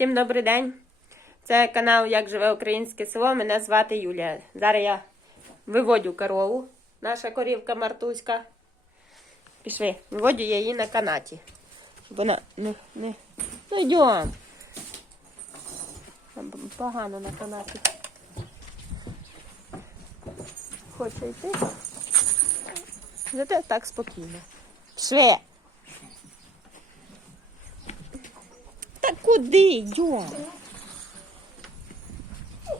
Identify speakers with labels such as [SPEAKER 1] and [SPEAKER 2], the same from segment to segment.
[SPEAKER 1] Всім добрий день. Це канал Як живе українське село. Мене звати Юлія. Зараз я виводю корову. Наша корівка Мартуська. Пішли, виводю я її на канаті. Вона не. не... Ну йдемо. Погано на канаті. Хоче йти. Зате так спокійно. Пішли. Та куди йдемо?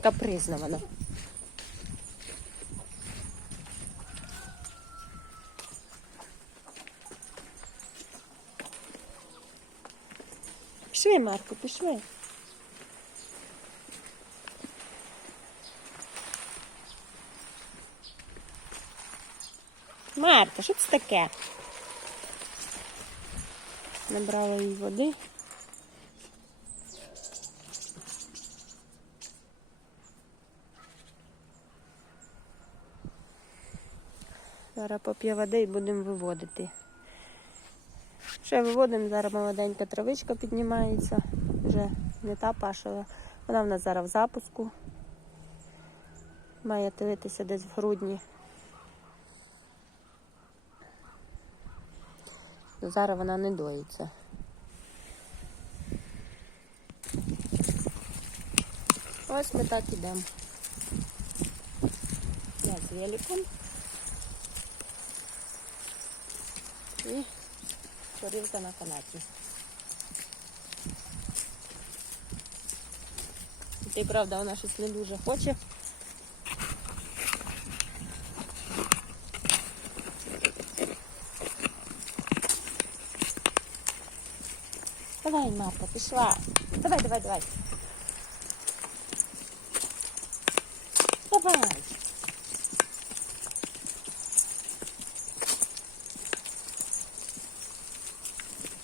[SPEAKER 1] Капризна вона. Пішли, Марко, пішли. Марта, що це таке? Набрала їй води. Зараз поп'є води і будемо виводити. Ще виводимо, зараз молоденька травичка піднімається. Вже не та пашова. Вона в нас зараз в запуску. Має дивитися десь в грудні. Зараз вона не доїться. Ось ми так ідемо. Я з великом. І корівка на канаті. Ти правда, вона щось не дуже хоче. Давай, Марта, пішла. Давай, давай, давай. Давай.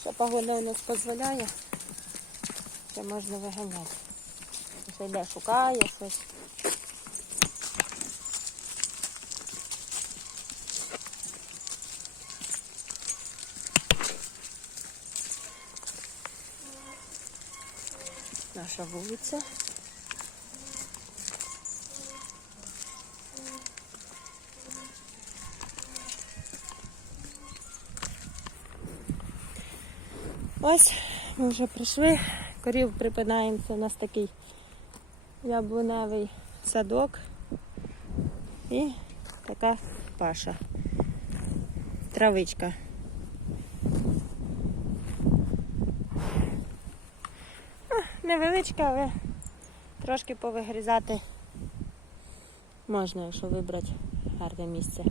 [SPEAKER 1] Що погода у нас дозволяє, що можна виганяти. Ще йде, шукає щось. Наша вулиця. Ось ми вже прийшли. Корів припинаємося. У нас такий яблуневий садок і така паша. Травичка. Невеличка, але трошки повигрізати можна, якщо вибрати гарне місце.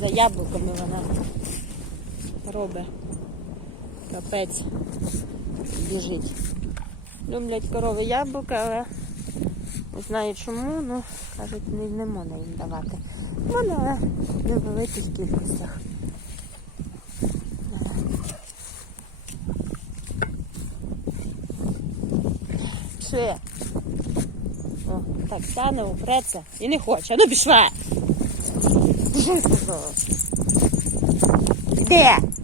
[SPEAKER 1] За яблуками вона робить. Капець біжить. Люблять корови яблука, але не знаю чому, ну кажуть, не, не можна їм давати. Можна в невеликих кількостях. Пішли. О, так, стане, упреться і не хоче. Ну пішла. 对。